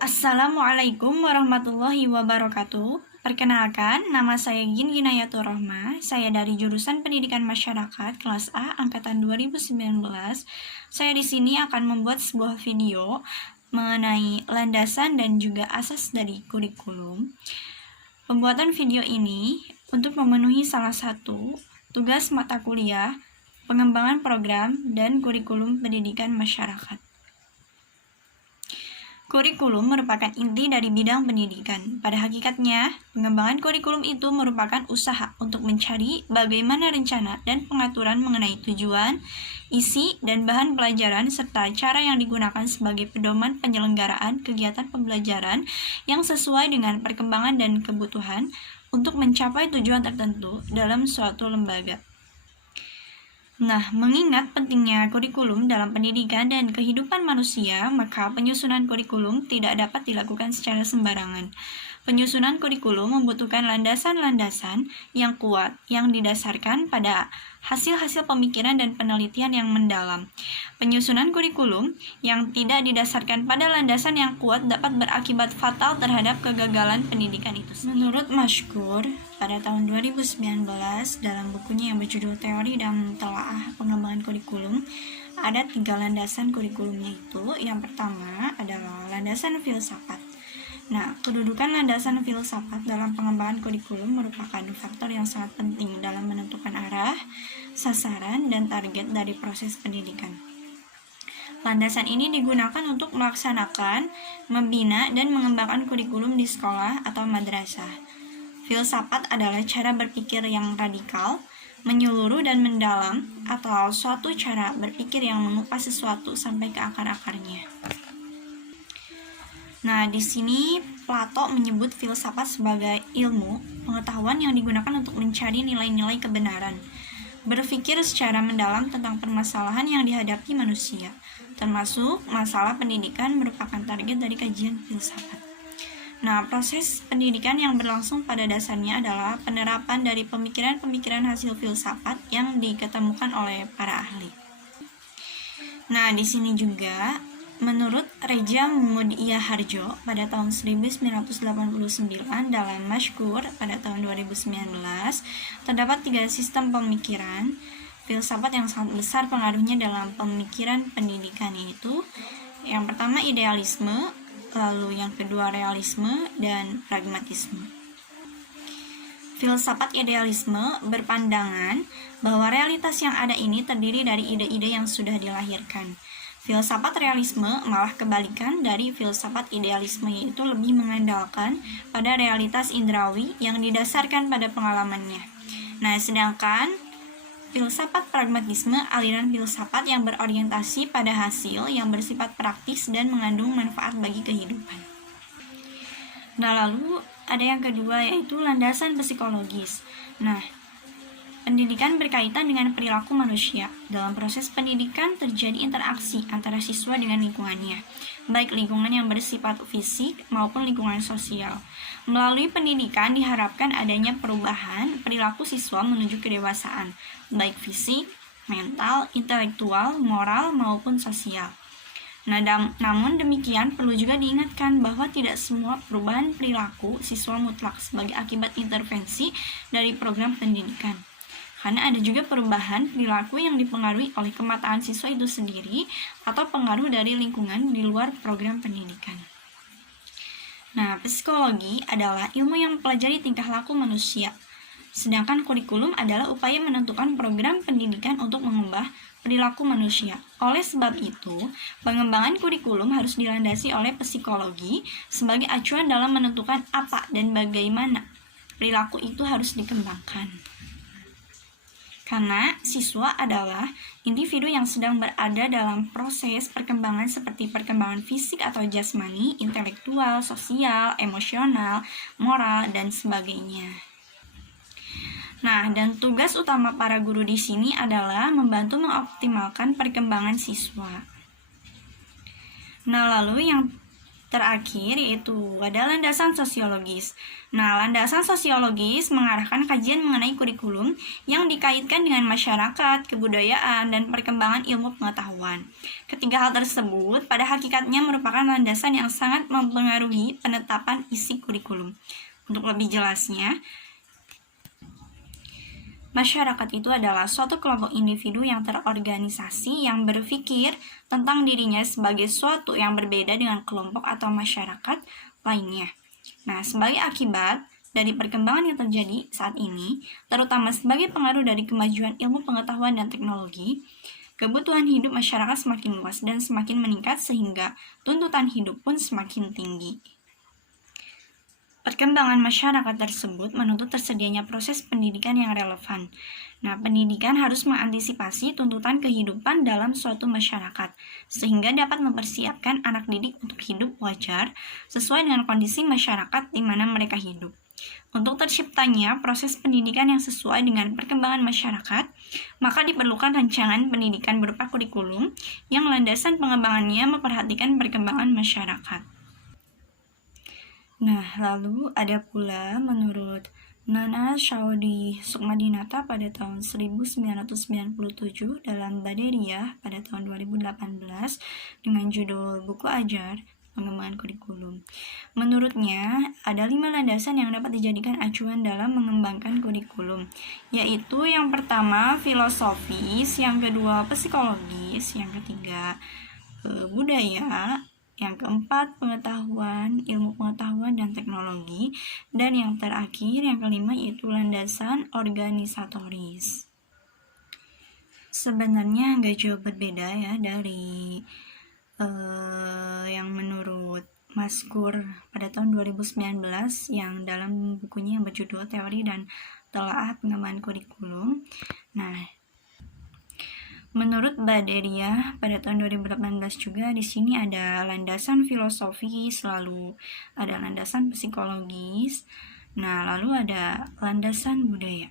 Assalamualaikum warahmatullahi wabarakatuh. Perkenalkan, nama saya Gin Ginayatur Rohma. Saya dari jurusan Pendidikan Masyarakat kelas A angkatan 2019. Saya di sini akan membuat sebuah video mengenai landasan dan juga asas dari kurikulum. Pembuatan video ini untuk memenuhi salah satu tugas mata kuliah pengembangan program dan kurikulum pendidikan masyarakat. Kurikulum merupakan inti dari bidang pendidikan. Pada hakikatnya, pengembangan kurikulum itu merupakan usaha untuk mencari bagaimana rencana dan pengaturan mengenai tujuan, isi, dan bahan pelajaran, serta cara yang digunakan sebagai pedoman penyelenggaraan kegiatan pembelajaran yang sesuai dengan perkembangan dan kebutuhan untuk mencapai tujuan tertentu dalam suatu lembaga. Nah, mengingat pentingnya kurikulum dalam pendidikan dan kehidupan manusia, maka penyusunan kurikulum tidak dapat dilakukan secara sembarangan. Penyusunan kurikulum membutuhkan landasan-landasan yang kuat, yang didasarkan pada hasil-hasil pemikiran dan penelitian yang mendalam. Penyusunan kurikulum yang tidak didasarkan pada landasan yang kuat dapat berakibat fatal terhadap kegagalan pendidikan itu. Menurut Mashkur, pada tahun 2019, dalam bukunya yang berjudul Teori dan Telaah Pengembangan Kurikulum, ada 3 landasan kurikulumnya itu. Yang pertama adalah landasan filsafat. Nah, kedudukan landasan filsafat dalam pengembangan kurikulum merupakan faktor yang sangat penting dalam menentukan arah, sasaran, dan target dari proses pendidikan. Landasan ini digunakan untuk melaksanakan, membina, dan mengembangkan kurikulum di sekolah atau madrasah. Filsafat adalah cara berpikir yang radikal, menyeluruh dan mendalam, atau suatu cara berpikir yang mengupas sesuatu sampai ke akar-akarnya. Nah, di sini Plato menyebut filsafat sebagai ilmu, pengetahuan yang digunakan untuk mencari nilai-nilai kebenaran, berpikir secara mendalam tentang permasalahan yang dihadapi manusia, termasuk masalah pendidikan merupakan target dari kajian filsafat. Nah, proses pendidikan yang berlangsung pada dasarnya adalah penerapan dari pemikiran-pemikiran hasil filsafat yang diketemukan oleh para ahli. Nah, di sini juga menurut Reja Mudia Harjo pada tahun 1989 dalam Mashkur pada tahun 2019 terdapat 3 sistem pemikiran filsafat yang sangat besar pengaruhnya dalam pemikiran pendidikan, yaitu yang pertama idealisme, lalu yang kedua realisme, dan pragmatisme. Filsafat idealisme berpandangan bahwa realitas yang ada ini terdiri dari ide-ide yang sudah dilahirkan. Filsafat realisme malah kebalikan dari filsafat idealisme, yaitu lebih mengandalkan pada realitas indrawi yang didasarkan pada pengalamannya. Nah, sedangkan filsafat pragmatisme aliran filsafat yang berorientasi pada hasil yang bersifat praktis dan mengandung manfaat bagi kehidupan. Nah, lalu ada yang kedua, yaitu landasan psikologis. Nah, pendidikan berkaitan dengan perilaku manusia. Dalam proses pendidikan terjadi interaksi antara siswa dengan lingkungannya, baik lingkungan yang bersifat fisik maupun lingkungan sosial. Melalui pendidikan diharapkan adanya perubahan perilaku siswa menuju kedewasaan, baik fisik, mental, intelektual, moral, maupun sosial. Nah, namun demikian perlu juga diingatkan bahwa tidak semua perubahan perilaku siswa mutlak sebagai akibat intervensi dari program pendidikan. Karena ada juga perubahan perilaku yang dipengaruhi oleh kemataan siswa itu sendiri atau pengaruh dari lingkungan di luar program pendidikan. Nah, psikologi adalah ilmu yang mempelajari tingkah laku manusia. Sedangkan kurikulum adalah upaya menentukan program pendidikan untuk mengubah perilaku manusia. Oleh sebab itu, pengembangan kurikulum harus dilandasi oleh psikologi sebagai acuan dalam menentukan apa dan bagaimana perilaku itu harus dikembangkan. Karena siswa adalah individu yang sedang berada dalam proses perkembangan seperti perkembangan fisik atau jasmani, intelektual, sosial, emosional, moral, dan sebagainya. Nah, dan tugas utama para guru di sini adalah membantu mengoptimalkan perkembangan siswa. Nah, lalu yang Terakhir yaitu ada landasan sosiologis. Nah, landasan sosiologis mengarahkan kajian mengenai kurikulum yang dikaitkan dengan masyarakat, kebudayaan, dan perkembangan ilmu pengetahuan. Ketiga hal tersebut pada hakikatnya merupakan landasan yang sangat mempengaruhi penetapan isi kurikulum. Untuk lebih jelasnya, masyarakat itu adalah suatu kelompok individu yang terorganisasi yang berpikir tentang dirinya sebagai suatu yang berbeda dengan kelompok atau masyarakat lainnya. Nah, sebagai akibat dari perkembangan yang terjadi saat ini, terutama sebagai pengaruh dari kemajuan ilmu pengetahuan dan teknologi, kebutuhan hidup masyarakat semakin luas dan semakin meningkat sehingga tuntutan hidup pun semakin tinggi. Perkembangan masyarakat tersebut menuntut tersedianya proses pendidikan yang relevan. Nah, pendidikan harus mengantisipasi tuntutan kehidupan dalam suatu masyarakat, sehingga dapat mempersiapkan anak didik untuk hidup wajar sesuai dengan kondisi masyarakat di mana mereka hidup. Untuk terciptanya proses pendidikan yang sesuai dengan perkembangan masyarakat, maka diperlukan rancangan pendidikan berupa kurikulum yang landasan pengembangannya memperhatikan perkembangan masyarakat. Nah, lalu ada pula menurut Nana Shaudi Sukmadinata pada tahun 1997 dalam Baderiyah pada tahun 2018 dengan judul Buku Ajar Pengembangan Kurikulum. Menurutnya, ada 5 landasan yang dapat dijadikan acuan dalam mengembangkan kurikulum, yaitu yang pertama filosofis, yang kedua psikologis, yang ketiga budaya, yang keempat pengetahuan, ilmu pengetahuan dan teknologi, dan yang terakhir, yang kelima yaitu landasan organisatoris. Sebenarnya nggak jauh berbeda ya dari yang menurut Maskur pada tahun 2019 yang dalam bukunya yang berjudul Teori dan Telaah Pengembangan Kurikulum. Nah, menurut Baderiyah pada tahun 2018 juga di sini ada landasan filosofis, lalu ada landasan psikologis, lalu ada landasan budaya.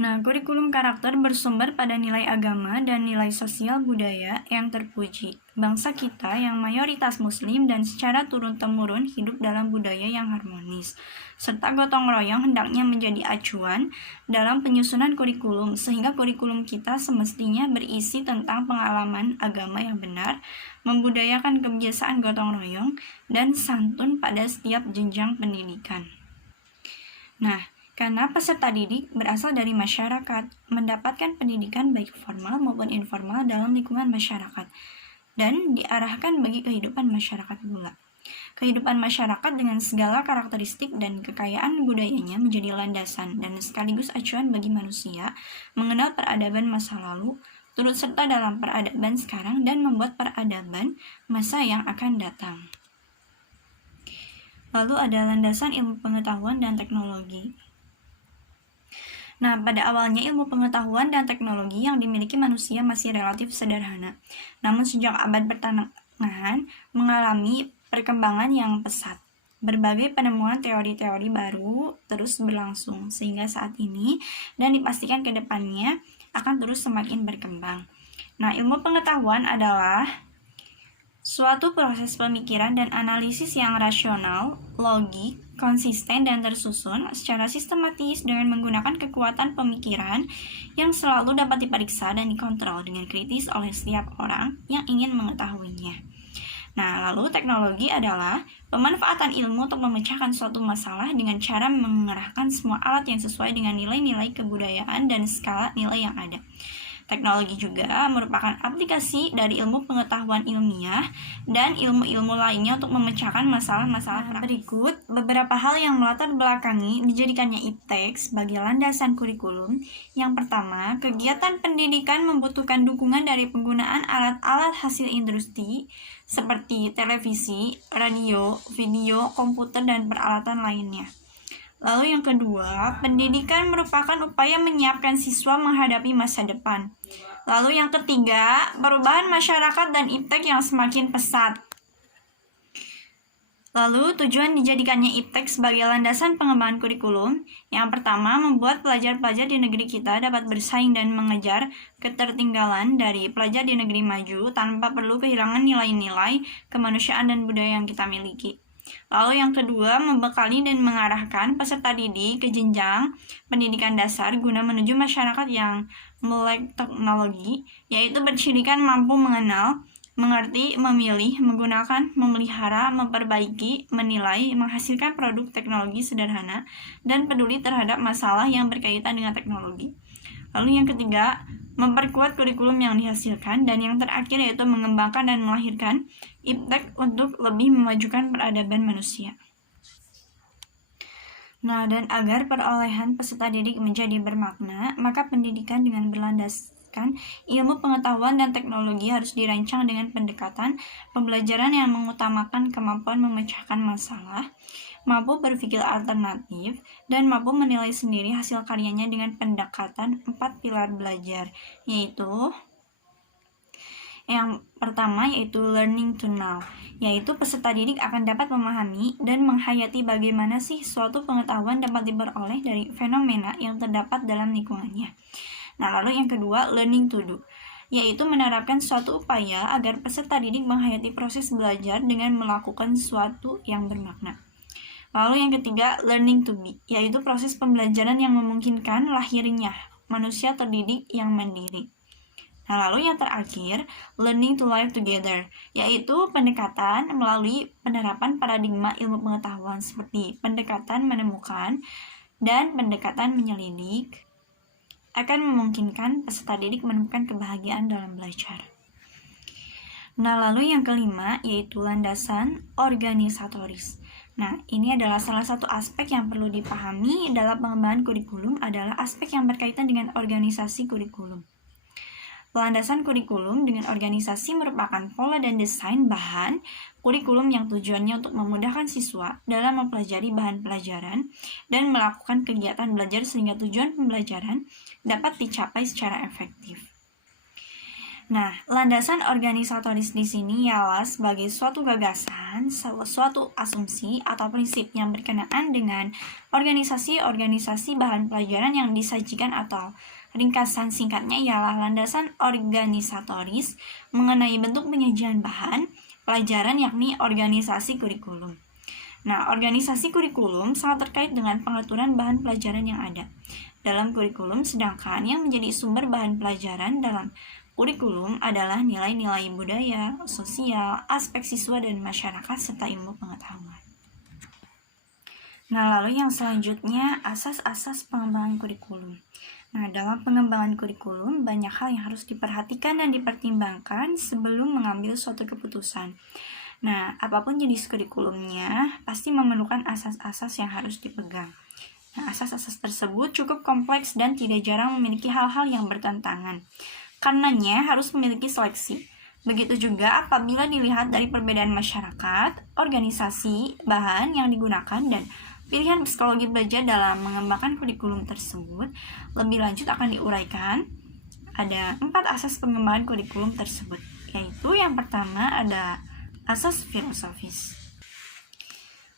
Nah, kurikulum karakter bersumber pada nilai agama dan nilai sosial budaya yang terpuji. Bangsa kita yang mayoritas muslim dan secara turun-temurun hidup dalam budaya yang harmonis, serta gotong royong hendaknya menjadi acuan dalam penyusunan kurikulum, sehingga kurikulum kita semestinya berisi tentang pengalaman agama yang benar, membudayakan kebiasaan gotong royong, dan santun pada setiap jenjang pendidikan. Nah, karena peserta didik berasal dari masyarakat, mendapatkan pendidikan baik formal maupun informal dalam lingkungan masyarakat, dan diarahkan bagi kehidupan masyarakat pula. Kehidupan masyarakat dengan segala karakteristik dan kekayaan budayanya menjadi landasan dan sekaligus acuan bagi manusia mengenal peradaban masa lalu, turut serta dalam peradaban sekarang, dan membuat peradaban masa yang akan datang. Lalu ada landasan ilmu pengetahuan dan teknologi. Nah, pada awalnya ilmu pengetahuan dan teknologi yang dimiliki manusia masih relatif sederhana. Namun sejak abad pertengahan mengalami perkembangan yang pesat. Berbagai penemuan teori-teori baru terus berlangsung sehingga saat ini dan dipastikan ke depannya akan terus semakin berkembang. Nah, ilmu pengetahuan adalah suatu proses pemikiran dan analisis yang rasional, logik, konsisten, dan tersusun secara sistematis dengan menggunakan kekuatan pemikiran yang selalu dapat diperiksa dan dikontrol dengan kritis oleh setiap orang yang ingin mengetahuinya. Nah, lalu teknologi adalah pemanfaatan ilmu untuk memecahkan suatu masalah dengan cara mengerahkan semua alat yang sesuai dengan nilai-nilai kebudayaan dan skala nilai yang ada. Teknologi juga merupakan aplikasi dari ilmu pengetahuan ilmiah dan ilmu-ilmu lainnya untuk memecahkan masalah-masalah praktis. Berikut beberapa hal yang melatar belakangi dijadikannya IPTEK sebagai landasan kurikulum. Yang pertama, kegiatan pendidikan membutuhkan dukungan dari penggunaan alat-alat hasil industri seperti televisi, radio, video, komputer, dan peralatan lainnya. Lalu yang kedua, pendidikan merupakan upaya menyiapkan siswa menghadapi masa depan. Lalu yang ketiga, perubahan masyarakat dan IPTEK yang semakin pesat. Lalu, tujuan dijadikannya IPTEK sebagai landasan pengembangan kurikulum. Yang pertama, membuat pelajar-pelajar di negeri kita dapat bersaing dan mengejar ketertinggalan dari pelajar di negeri maju tanpa perlu kehilangan nilai-nilai kemanusiaan dan budaya yang kita miliki. Lalu yang kedua, membekali dan mengarahkan peserta didik ke jenjang pendidikan dasar guna menuju masyarakat yang melek teknologi, yaitu bercirikan mampu mengenal, mengerti, memilih, menggunakan, memelihara, memperbaiki, menilai, menghasilkan produk teknologi sederhana, dan peduli terhadap masalah yang berkaitan dengan teknologi. Lalu yang ketiga, memperkuat kurikulum yang dihasilkan, dan yang terakhir yaitu mengembangkan dan melahirkan IPTEK untuk lebih memajukan peradaban manusia. Nah, dan agar perolehan peserta didik menjadi bermakna, maka pendidikan dengan berlandaskan ilmu pengetahuan dan teknologi harus dirancang dengan pendekatan pembelajaran yang mengutamakan kemampuan memecahkan masalah, mampu berpikir alternatif, dan mampu menilai sendiri hasil karyanya dengan pendekatan 4 pilar belajar, yaitu yang pertama yaitu learning to know, yaitu peserta didik akan dapat memahami dan menghayati bagaimana sih suatu pengetahuan dapat diperoleh dari fenomena yang terdapat dalam lingkungannya. Nah, lalu yang kedua, learning to do, yaitu menerapkan suatu upaya agar peserta didik menghayati proses belajar dengan melakukan sesuatu yang bermakna. Lalu yang ketiga, learning to be, yaitu proses pembelajaran yang memungkinkan lahirnya manusia terdidik yang mandiri. Nah, lalu yang terakhir, learning to live together, yaitu pendekatan melalui penerapan paradigma ilmu pengetahuan seperti pendekatan menemukan dan pendekatan menyelidik akan memungkinkan peserta didik menemukan kebahagiaan dalam belajar. Nah, lalu yang kelima yaitu landasan organisatoris. Nah, ini adalah salah satu aspek yang perlu dipahami dalam pengembangan kurikulum adalah aspek yang berkaitan dengan organisasi kurikulum. Landasan kurikulum dengan organisasi merupakan pola dan desain bahan kurikulum yang tujuannya untuk memudahkan siswa dalam mempelajari bahan pelajaran dan melakukan kegiatan belajar sehingga tujuan pembelajaran dapat dicapai secara efektif. Nah, landasan organisatoris di sini ialah sebagai suatu gagasan, suatu asumsi atau prinsip yang berkenaan dengan organisasi-organisasi bahan pelajaran yang disajikan atau ringkasan singkatnya ialah landasan organisatoris mengenai bentuk penyajian bahan pelajaran yakni organisasi kurikulum. Nah, organisasi kurikulum sangat terkait dengan pengaturan bahan pelajaran yang ada dalam kurikulum, sedangkan yang menjadi sumber bahan pelajaran dalam kurikulum adalah nilai-nilai budaya, sosial, aspek siswa dan masyarakat, serta ilmu pengetahuan. Nah, lalu yang selanjutnya, asas-asas pengembangan kurikulum. Nah, dalam pengembangan kurikulum, banyak hal yang harus diperhatikan dan dipertimbangkan sebelum mengambil suatu keputusan. Nah, apapun jenis kurikulumnya, pasti memerlukan asas-asas yang harus dipegang. Nah, asas-asas tersebut cukup kompleks dan tidak jarang memiliki hal-hal yang bertentangan. Karenanya, harus memiliki seleksi. Begitu juga apabila dilihat dari perbedaan masyarakat, organisasi, bahan yang digunakan, dan pilihan psikologi belajar dalam mengembangkan kurikulum tersebut. Lebih lanjut akan diuraikan ada 4 asas pengembangan kurikulum tersebut, yaitu yang pertama ada asas filosofis.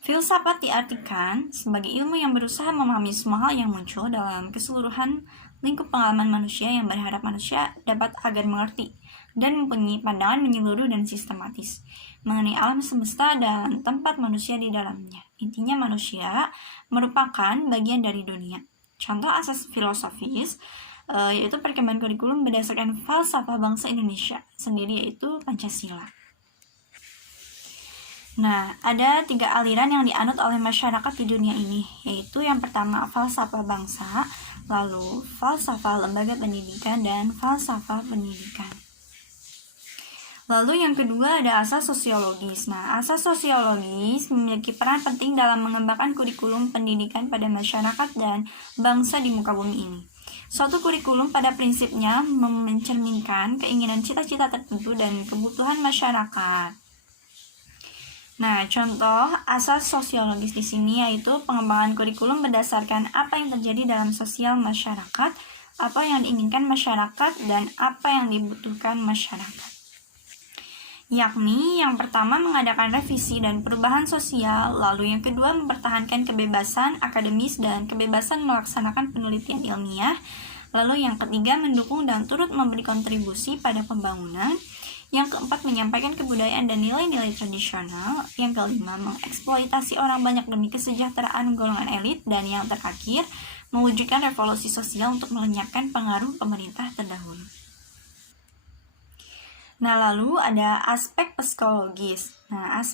Filsafat diartikan sebagai ilmu yang berusaha memahami semua hal yang muncul dalam keseluruhan lingkup pengalaman manusia yang berharap manusia dapat agar mengerti dan mempunyai pandangan menyeluruh dan sistematis mengenai alam semesta dan tempat manusia di dalamnya. Intinya manusia merupakan bagian dari dunia. Contoh asas filosofis yaitu perkembangan kurikulum berdasarkan falsafah bangsa Indonesia sendiri yaitu Pancasila. Nah, ada 3 aliran yang dianut oleh masyarakat di dunia ini, yaitu yang pertama falsafah bangsa, lalu falsafah lembaga pendidikan, dan falsafah pendidikan. Lalu yang kedua ada asas sosiologis. Nah, asas sosiologis memiliki peran penting dalam mengembangkan kurikulum pendidikan pada masyarakat dan bangsa di muka bumi ini. Suatu kurikulum pada prinsipnya mencerminkan keinginan cita-cita tertentu dan kebutuhan masyarakat. Nah, contoh asas sosiologis di sini yaitu pengembangan kurikulum berdasarkan apa yang terjadi dalam sosial masyarakat, apa yang diinginkan masyarakat, dan apa yang dibutuhkan masyarakat. yakni yang pertama mengadakan revisi dan perubahan sosial, lalu yang kedua mempertahankan kebebasan akademis dan kebebasan melaksanakan penelitian ilmiah, lalu yang ketiga mendukung dan turut memberi kontribusi pada pembangunan, yang keempat menyampaikan kebudayaan dan nilai-nilai tradisional, yang kelima mengeksploitasi orang banyak demi kesejahteraan golongan elit, dan yang terakhir mewujudkan revolusi sosial untuk melenyapkan pengaruh pemerintah terdahulu. Nah, lalu ada aspek psikologis. Nah,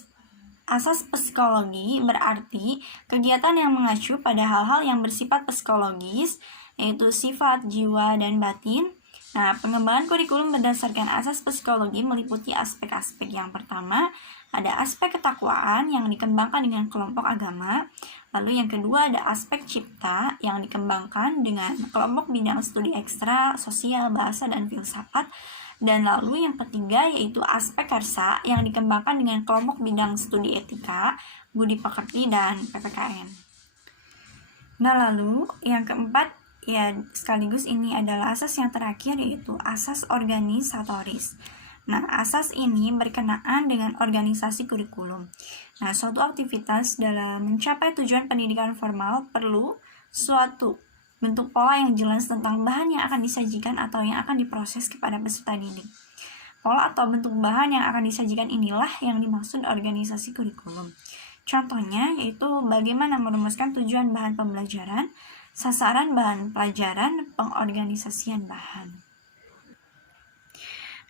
asas psikologi berarti kegiatan yang mengacu pada hal-hal yang bersifat psikologis, yaitu sifat, jiwa, dan batin. Nah, pengembangan kurikulum berdasarkan asas psikologi meliputi aspek-aspek. Yang pertama, ada aspek ketakwaan yang dikembangkan dengan kelompok agama. Lalu yang kedua ada aspek cipta yang dikembangkan dengan kelompok bidang studi ekstra, sosial, bahasa, dan filsafat. Dan lalu yang ketiga yaitu aspek karsa yang dikembangkan dengan kelompok bidang studi etika, budi pekerti, dan PPKN. Nah, lalu yang keempat ya sekaligus ini adalah asas yang terakhir yaitu asas organisatoris. Nah, asas ini berkenaan dengan organisasi kurikulum. Nah, suatu aktivitas dalam mencapai tujuan pendidikan formal perlu suatu bentuk pola yang jelas tentang bahan yang akan disajikan atau yang akan diproses kepada peserta didik. Pola atau bentuk bahan yang akan disajikan inilah yang dimaksud organisasi kurikulum. Contohnya yaitu bagaimana merumuskan tujuan bahan pembelajaran, sasaran bahan pelajaran, pengorganisasian bahan.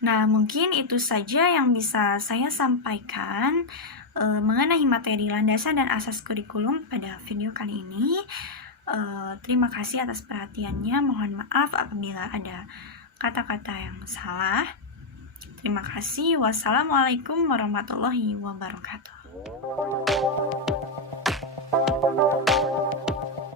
Nah, mungkin itu saja yang bisa saya sampaikan mengenai materi landasan dan asas kurikulum pada video kali ini. Terima kasih atas perhatiannya. Mohon maaf apabila ada kata-kata yang salah. Terima kasih. Wassalamualaikum warahmatullahi wabarakatuh.